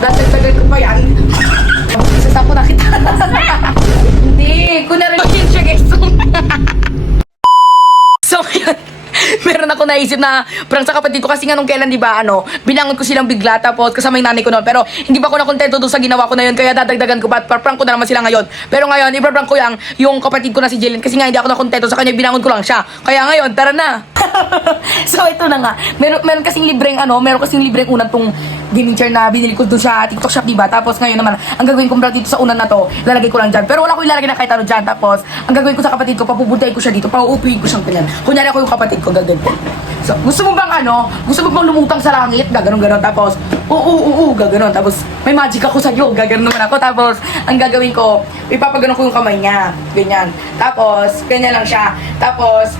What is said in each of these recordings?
Dadagdagan ko pa yan. Sasa ko nakita. Hindi, kunwari yun siya guys. so, yun. Meron ako naisip na parang sa kapatid ko kasi nga nung kailan, di ba, ano, binangon ko silang bigla tapos kasama yung nanay ko noon. Pero hindi ba ako nakontento doon sa ginawa ko na yun kaya dadagdagan ko pa at prank ko na naman sila ngayon. Pero ngayon, ipaprank ko lang yung kapatid ko na si Jillian kasi nga hindi ako nakontento sa kanya, binangon ko lang siya. Kaya ngayon, tara na. so ito na nga, meron, meron kasing libreng ano, meron kasing libreng unang tong gaming chair na binili ko doon sa TikTok shop, diba? Tapos ngayon naman, ang gagawin ko muna dito sa unan na to, lalagay ko lang dyan. Pero wala ko ilalagay na kahit ano dyan. Tapos, ang gagawin ko sa kapatid ko, papupuntahin ko siya dito, pauupuin ko siyang ganyan. Kunyari ako yung kapatid ko, gagawin ko. So, gusto mo bang ano? Gusto mo bang lumutang sa langit? Gaganon ganon. Tapos, oo, oo, oo, gaganon. Tapos, may magic ako sa'yo. Gaganon naman ako. Tapos, ang gagawin ko, ipapaganon ko yung kamay niya. Ganyan. Tapos, ganyan lang siya. Tapos,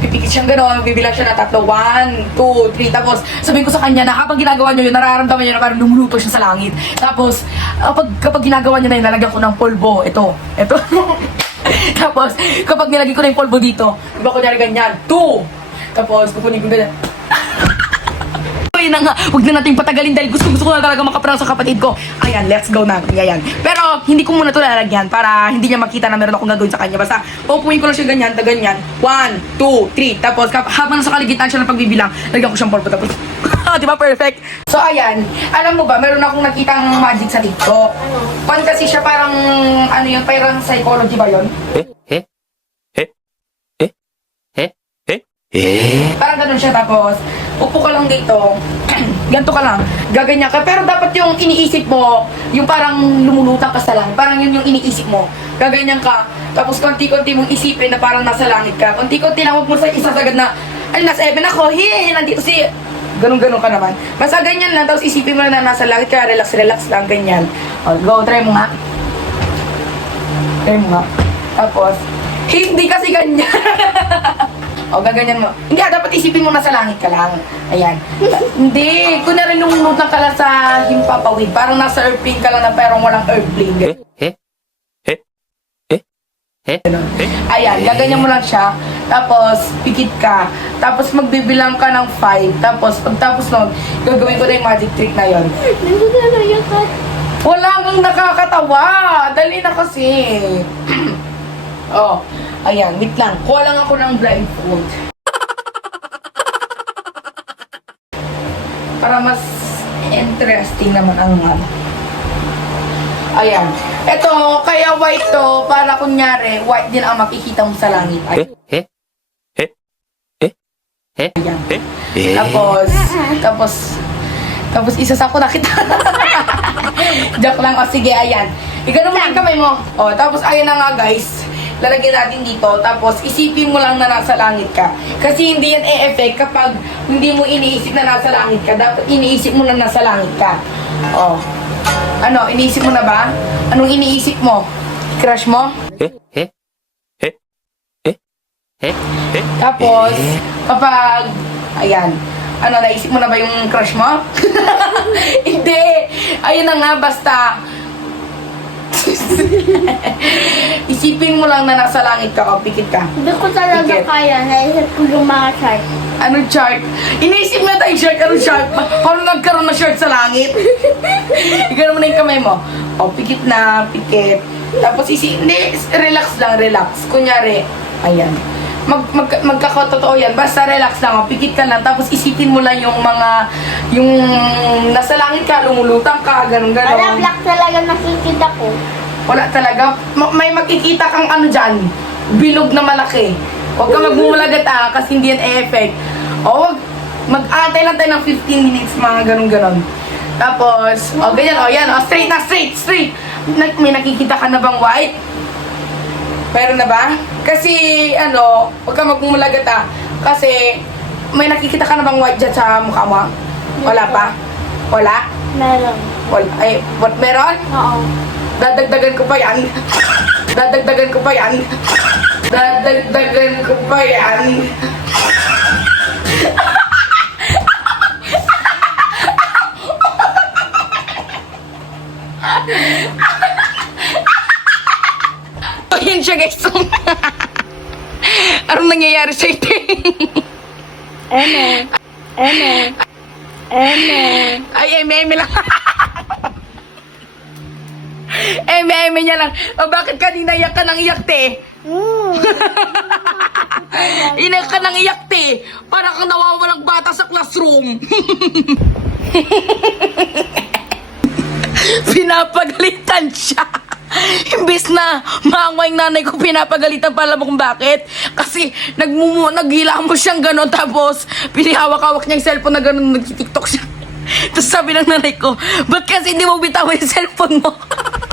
pipikit siyang gano'n, bibilang siya ng tatlo, one, two, three, tapos sabihin ko sa kanya na habang ginagawa niyo yun, nararamdaman niyo na parang lumuluto siya sa langit. Tapos, kapag, kapag ginagawa niya na yun, nalagyan ko ng polvo, ito, ito. tapos, kapag nilagay ko na yung polvo dito, iba ko ganyan, two, tapos, pupunin ko ganyan. Ayun na nga, huwag na natin patagalin dahil gusto, gusto ko na talaga makaprang sa kapatid ko. Ayan, let's go na. Ayan. Pero, hindi ko muna ito lalagyan para hindi niya makita na meron akong gagawin sa kanya. Basta, upuin ko lang siya ganyan, ta ganyan. One, two, three. Tapos, habang nasa kaligitan siya ng pagbibilang, lagyan ko siyang purple. Tapos, Ah, di ba perfect? So, ayan. Alam mo ba, meron akong nakitang magic sa TikTok. Pan kasi siya parang, ano yun, parang psychology ba yun? 에? 에? 에? 에? Parang ganun siya tapos, upo ka lang dito, ganito ka lang, gaganyan ka. Pero dapat yung iniisip mo, yung parang lumulutang ka sa langit, parang yun yung iniisip mo. Gaganyan ka, tapos konti-konti mong isipin na parang nasa langit ka. Konti-konti lang huwag mo sa isasagad na, ay, nasa heaven ako, hihi, nandito si... Ganun-ganun ka naman. Basta ganyan lang, tapos isipin mo na nasa langit ka, relax-relax lang, ganyan. O, go, try mo nga. Try mo nga. Tapos, hindi kasi ganyan. o, gaganyan mo. Hindi, ah, dapat isipin mo nasa langit ka lang. Ayan. Hindi, kunwari nung nunutang ka lang sa himpapawid, parang nasa airplane ka lang na pero walang airplane. Eh? Eh? Eh? Eh? Eh? Eh? Ayan, gaganyan mo lang siya. Tapos, pikit ka. Tapos, magbibilang ka ng 5. Tapos, pagtapos nun, gagawin ko na yung magic trick na yon. Wala kang nakakatawa. Dali na kasi. oh, Ayan, wait lang. Kuha lang ako ng blindfold. Para mas interesting naman ang ano. Ayan. Ito, kaya white to, para kunyari, white din ang makikita mo sa langit. Ay. Eh? Eh? Eh? Eh? Eh? Ayan. Eh? eh? Tapos, tapos, tapos isa sa ako nakita. Joke lang. O, sige, ayan. Igano mo yung kamay mo. O, tapos, ayan na nga, guys lalagyan natin dito. Tapos, isipin mo lang na nasa langit ka. Kasi hindi yan e-effect kapag hindi mo iniisip na nasa langit ka. Dapat iniisip mo na nasa langit ka. Oh. Ano, iniisip mo na ba? Anong iniisip mo? Crush mo? Eh? Eh? Eh? Eh? Eh? Eh? Tapos, eh. kapag, ayan, ano, naisip mo na ba yung crush mo? Hindi. Ayun na nga, basta, isipin mo lang na nasa langit ka o pikit ka. Hindi ko talaga Ticket. kaya. Naisip ko yung mga chart. Anong chart? Iniisip mo na tayo shirt, anong shirt? Pa- Paano nagkaroon ng shirt sa langit? Ikaw naman na yung kamay mo. O, pikit na, pikit. Tapos isi, hindi, relax lang, relax. Kunyari, ayan. Mag, mag, magkakototoo yan. Basta relax lang, o, pikit ka lang. Tapos isipin mo lang yung mga, yung nasa langit ka, lumulutang ka, ganun, Wala ganun. black talaga nakikita ko. Wala talaga. Ma- may makikita kang ano dyan, bilog na malaki. Huwag ka magmumulagat ah, kasi hindi yan e-effect. O wag, mag-atay lang tayo ng 15 minutes, mga ganun-ganon. Tapos, o ganyan, o yan, o straight na, straight, straight. Na, may nakikita ka na bang white? Meron na ba? Kasi, ano, huwag ka magmumulagat ah. Kasi, may nakikita ka na bang white dyan sa mukha mo? Wala pa? Wala? Meron. Wala. Ay, what meron? Oo. Dadagdagan ko pa yan. Dadagdagan ko pa yan. Dadagdagan ko pa yan. Ayan siya guys. Anong nangyayari sa ito? Eme. Eme. Eme. Ay, ay, meme lang. eme-eme niya lang. O, bakit kanina iyak ka ng iyak, te? Mm. Inak ka ng iyak, te. Para kang nawawalang bata sa classroom. Pinapagalitan siya. Imbes na maangwa yung nanay ko, pinapagalitan pala mo kung bakit. Kasi nagmumu, naghila mo siyang gano'n, tapos pinihawak-hawak niya yung cellphone na gano'n, nag-tiktok siya. Tapos sabi ng nanay ko, ba't kasi hindi mo bitawan yung cellphone mo?